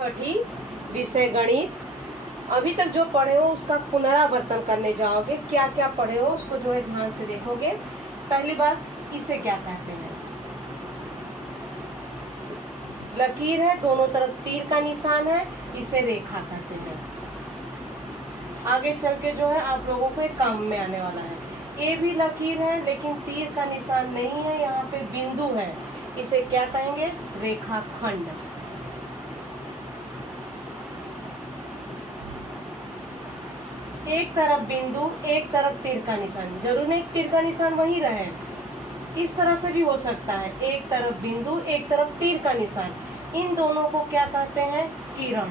छठी विषय गणित। अभी तक जो पढ़े हो उसका पुनरावर्तन करने जाओगे। क्या क्या पढ़े हो उसको जो है ध्यान से देखोगे। पहली बात, इसे क्या कहते हैं? लकीर है, दोनों तरफ तीर का निशान है, इसे रेखा कहते हैं। आगे चल के जो है आप लोगों को एक काम में आने वाला है। ये भी लकीर है लेकिन तीर का निशान नहीं है, यहाँ पे बिंदु है, इसे क्या कहेंगे? रेखाखंड। एक तरफ बिंदु, एक तरफ तीर का निशान। जरूर नहीं तीर का निशान वही रहे, इस तरह से भी हो सकता है। एक तरफ बिंदु, एक तरफ तीर का निशान, इन दोनों को क्या कहते हैं? किरण।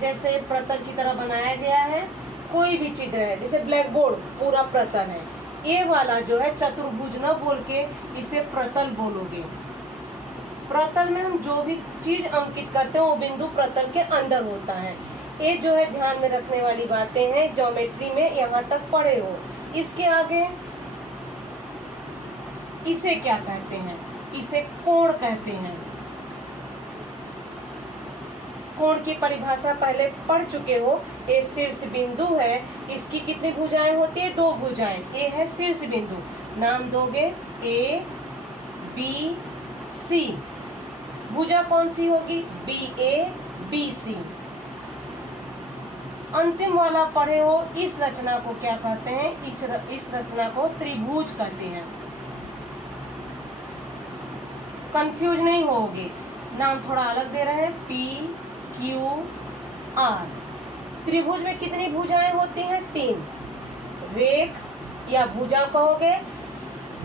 जैसे प्रतल की तरह बनाया गया है, कोई भी चित्र है, जैसे ब्लैक बोर्ड पूरा प्रतल है, ये वाला जो है चतुर्भुज न बोल के इसे प्रतल बोलोगे। प्रतल में हम जो भी चीज अंकित करते हैं वो बिंदु प्रतल के अंदर होता है। ये जो है ध्यान में रखने वाली बातें हैं, ज्योमेट्री में यहाँ तक पढ़े हो। इसके आगे इसे क्या कहते हैं? इसे कोण कहते हैं। कोण की परिभाषा पहले पढ़ चुके हो। ये शीर्ष बिंदु है, इसकी कितनी भुजाएं होती है? दो भुजाएं। ये है शीर्ष बिंदु, नाम दोगे ए बी सी। भुजा कौन सी होगी? B A B C. अंतिम वाला पढ़े हो, इस रचना को क्या कहते हैं? इस रचना को त्रिभुज कहते हैं। कंफ्यूज नहीं होगे, नाम थोड़ा अलग दे रहे हैं, पी क्यू आर। त्रिभुज में कितनी भुजाएं होती हैं? तीन। रेख या भुजा कहोगे,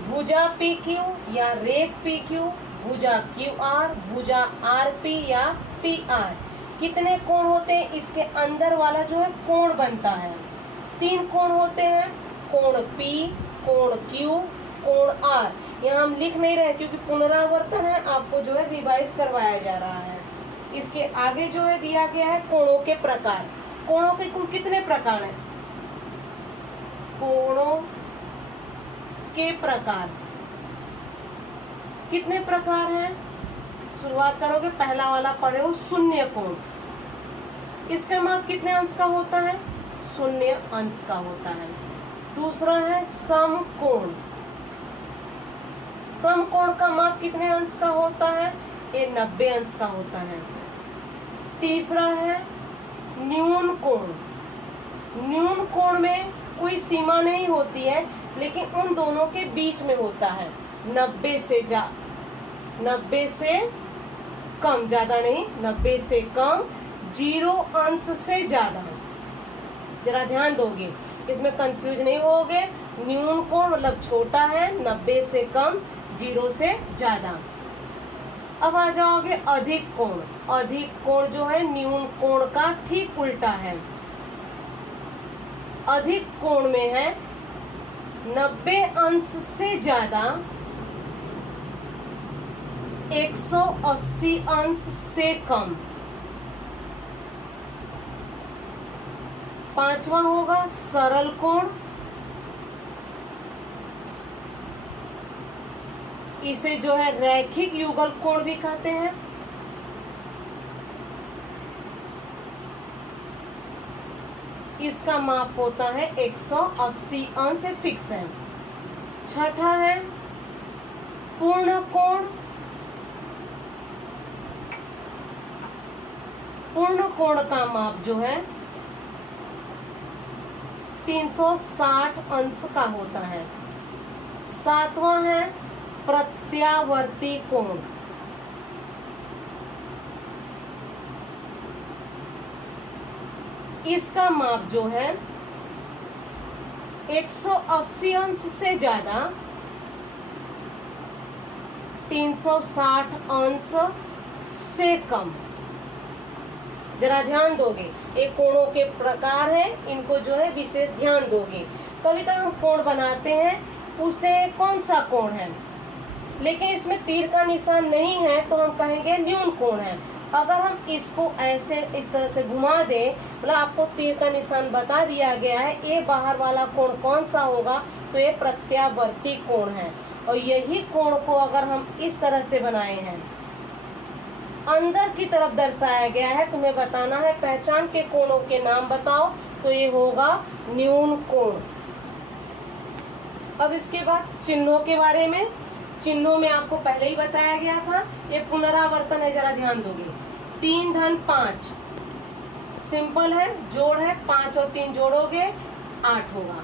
भुजा पी क्यू या रेख पी क्यू, भुजा क्यू आर, भुजा आर पी या पी आर। कितने कोण होते हैं? इसके अंदर वाला जो है कोण बनता है, तीन कोण होते हैं, कोण पी, कोण क्यू, कोण आर। यहाँ हम लिख नहीं रहे क्योंकि पुनरावर्तन है, आपको जो है रिवाइज करवाया जा रहा है। इसके आगे जो है दिया गया है कोणों के प्रकार। कोणों के कुल कितने प्रकार हैं? कोणों के प्रकार कितने प्रकार हैं? शुरुआत करोगे, पहला वाला पढ़े हो शून्य कोण। इसका माप कितने अंश का होता है? शून्य अंश का होता है। दूसरा है समकोण। समकोण का माप कितने अंश का होता है? ये 90 अंश का होता है। तीसरा है न्यून कोण। न्यून कोण में कोई सीमा नहीं होती है, लेकिन उन दोनों के बीच में होता है। 90 से कम, ज्यादा नहीं, 90 से कम, 0 अंश से ज्यादा। जरा ध्यान दोगे, इसमें कंफ्यूज नहीं होगे। न्यून कोण मतलब छोटा है, 90 से कम, 0 से ज्यादा। अब आ जाओगे अधिक कोण। अधिक कोण जो है न्यून कोण का ठीक उल्टा है। अधिक कोण में है 90 अंश से ज्यादा, 180 अंश से कम। पांचवा होगा सरल कोण। इसे जो है रैखिक युगल कोण भी कहते हैं। इसका माप होता है 180 अंश से फिक्स है। छठा है पूर्ण कोण। पूर्ण कोण का माप जो है 360 अंश का होता है। सातवां है प्रत्यावर्ती कोण। इसका माप जो है 180 अंश से ज्यादा, 360 अंश से कम। जरा ध्यान दोगे, ये कोणों के प्रकार है, इनको जो है विशेष ध्यान दोगे। कभी कभी हम कोण बनाते हैं, पूछते हैं कौन सा कोण है, लेकिन इसमें तीर का निशान नहीं है तो हम कहेंगे न्यून कोण है। अगर हम इसको ऐसे इस तरह से घुमा दें, मतलब आपको तीर का निशान बता दिया गया है, ये बाहर वाला कोण कौन सा होगा, तो ये प्रत्यावर्ती कोण है। और यही कोण को अगर हम इस तरह से बनाए हैं, अंदर की तरफ दर्शाया गया है, तुम्हें बताना है पहचान के कोणों के नाम बताओ, तो ये होगा न्यून कोण। अब इसके बाद चिन्हों के बारे में, चिन्हों में आपको पहले ही बताया गया था, ये पुनरावर्तन है, जरा ध्यान दोगे। 3 धन 5 सिंपल है, जोड़ है, 5 और 3 जोड़ोगे 8 होगा।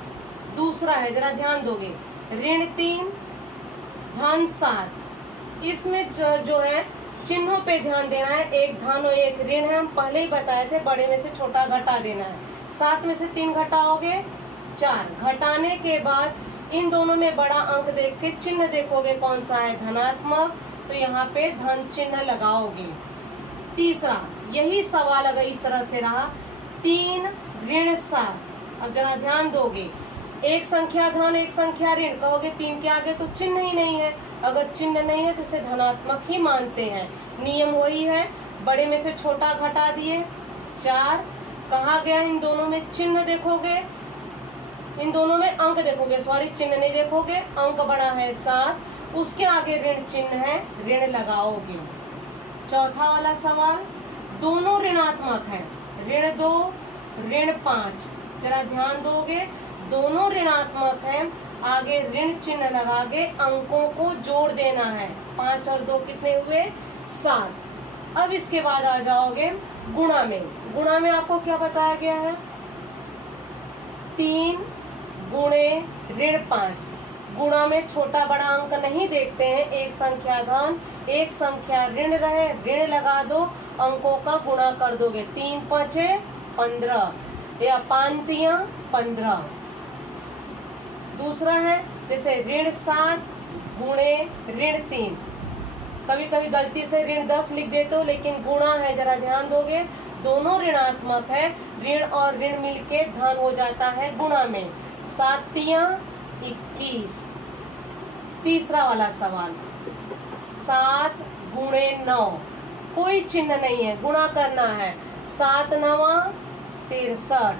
दूसरा है, जरा ध्यान दोगे, ऋण 3 धन 7, इसमें जो है चिन्हों पे ध्यान देना है, एक धन और एक ऋण है, हम पहले ही बताए थे, बड़े में से छोटा घटा देना है। 7 में से 3 घटाओगे 4, घटाने के बाद इन दोनों में बड़ा अंक देख के चिन्ह देखोगे कौन सा है धनात्मक, तो यहाँ पे धन चिन्ह लगाओगे। तीसरा, यही सवाल अगर इस तरह से रहा, 3 ऋण 7, अब जरा ध्यान दोगे, एक संख्या धन एक संख्या ऋण, कहोगे 3 के आगे तो चिन्ह ही नहीं है, अगर चिन्ह नहीं है तो इसे धनात्मक ही मानते हैं। नियम वही है, बड़े में से छोटा घटा दिए 4, कहा गया इन दोनों में चिन्ह देखोगे, इन दोनों में अंक देखोगे, सॉरी चिन्ह नहीं देखोगे, अंक बड़ा है 7, उसके आगे ऋण चिन्ह है, ऋण लगाओगे। चौथा वाला सवाल, दोनों ऋणात्मक है, ऋण 2 ऋण 5, जरा ध्यान दोगे, दोनों ऋणात्मक है, आगे ऋण चिन्ह लगा के अंकों को जोड़ देना है, 5 और 2 कितने हुए 7। अब इसके बाद आ जाओगे गुणा में, गुणा में आपको क्या बताया गया है, 3 गुणे ऋण 5, गुणा में छोटा बड़ा अंक नहीं देखते हैं, एक संख्या धन एक संख्या ऋण रहे, ऋण लगा दो, अंकों का गुणा कर दोगे, 3 5 15 या 5 15। दूसरा है जैसे ऋण 7 गुणे ऋण 3, कभी कभी गलती से ऋण 10 लिख देते हो, लेकिन गुणा है, जरा ध्यान दोगे, दोनों ऋणात्मक है, ऋण और ऋण मिलके धन हो जाता है गुणा में, 7 21। तीसरा वाला सवाल, 7 गुणे 9, कोई चिन्ह नहीं है, गुणा करना है, 7 9 63,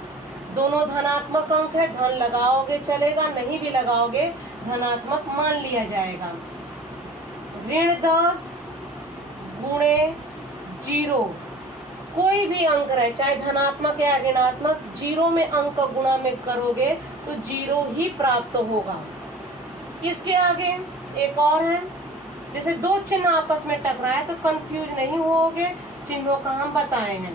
दोनों धनात्मक अंक है, धन लगाओगे चलेगा, नहीं भी लगाओगे धनात्मक मान लिया जाएगा। ऋण 10 गुणे 0, कोई भी अंक रहे चाहे धनात्मक या ऋणात्मक, 0 में अंक गुणा में करोगे तो 0 ही प्राप्त होगा। इसके आगे एक और है, जैसे दो चिन्ह आपस में टकराए तो कंफ्यूज नहीं होगे, चिन्हों का हम बताए हैं,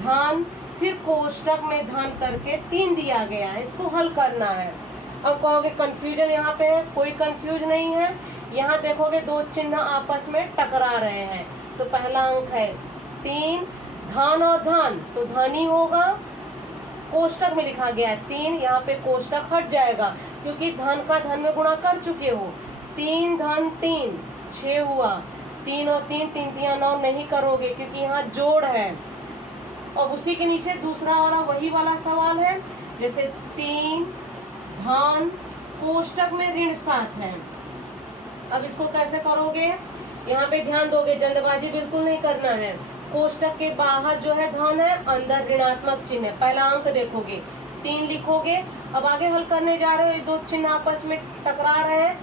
धन फिर कोष्टक में धन करके 3 दिया गया है, इसको हल करना है। अब कहोगे कंफ्यूजन यहाँ पे है, कोई कंफ्यूज नहीं है, यहाँ देखोगे दो चिन्ह आपस में टकरा रहे हैं, तो पहला अंक है 3, धन और धन तो धन ही होगा, कोष्टक में लिखा गया है 3, यहाँ पे कोष्टक हट जाएगा क्योंकि धन का धन में गुणा कर चुके हो, 3 धन 3 6 हुआ, 3 और 3 3 3 9 नहीं करोगे क्योंकि यहाँ जोड़ है। अब उसी के नीचे दूसरा वाला वही वाला सवाल है, जैसे 3 धन कोष्टक में ऋण 7 है, अब इसको कैसे करोगे, यहाँ पे ध्यान दोगे, जल्दबाजी बिल्कुल नहीं करना है, कोष्टक के बाहर जो है धन है, अंदर ऋणात्मक चिन्ह है, पहला अंक देखोगे 3 लिखोगे। अब आगे हल करने जा रहे हो, ये दो चिन्ह आपस में टकरा रहे हैं,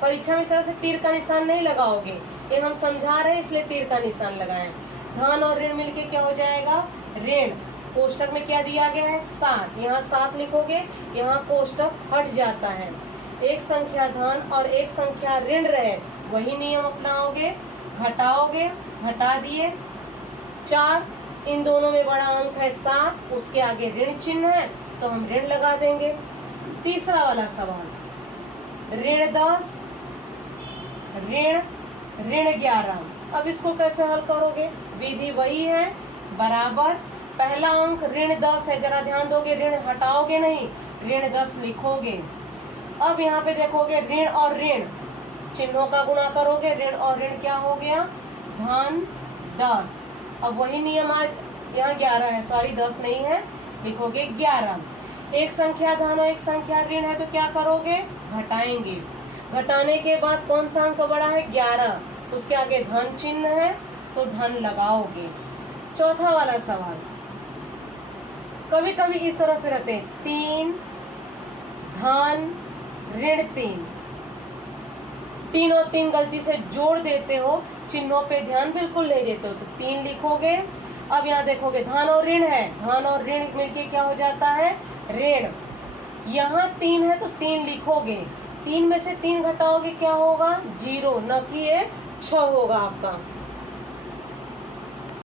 परीक्षा में इस तरह से तीर का निशान नहीं लगाओगे, ये हम समझा रहे हैं इसलिए तीर का निशान लगाएं। धन और ऋण मिलके क्या हो जाएगा, ऋण, कोष्टक में क्या दिया गया है 7, यहाँ 7 लिखोगे, यहाँ कोष्टक हट जाता है, एक संख्या धन और एक संख्या ऋण रहे, वही नियम अपनाओगे, घटाओगे, घटा दिए 4, इन दोनों में बड़ा अंक है 7, उसके आगे ऋण चिन्ह है तो हम ऋण लगा देंगे। तीसरा वाला सवाल, ऋण 10 ऋण 11, अब इसको कैसे हल करोगे, विधि वही है, बराबर पहला अंक ऋण 10 है, जरा ध्यान दोगे, ऋण हटाओगे नहीं, ऋण 10 लिखोगे। अब यहाँ पे देखोगे ऋण और ऋण चिन्हों का गुणा करोगे, ऋण और ऋण क्या हो गया, धन 10, अब वही नियम आज यहाँ 11 है, सॉरी 10 नहीं है, लिखोगे 11, एक संख्या धन और एक संख्या ऋण है तो क्या करोगे, घटाएंगे, घटाने के बाद कौन सा अंक बड़ा है 11, उसके आगे धन चिन्ह है तो धन लगाओगे। चौथा वाला सवाल, कभी कभी इस तरह से रहते हैं, 3 धन ऋण 3, तीन और तीन गलती से जोड़ देते हो, चिन्हों पे ध्यान बिल्कुल नहीं देते हो, तो 3 लिखोगे। अब यहाँ देखोगे धन और ऋण है, धन और ऋण मिलके क्या हो जाता है, ऋण। यहाँ 3 है तो 3 लिखोगे, 3 में से 3 घटाओगे क्या होगा, 0, न कि ये 6 होगा आपका।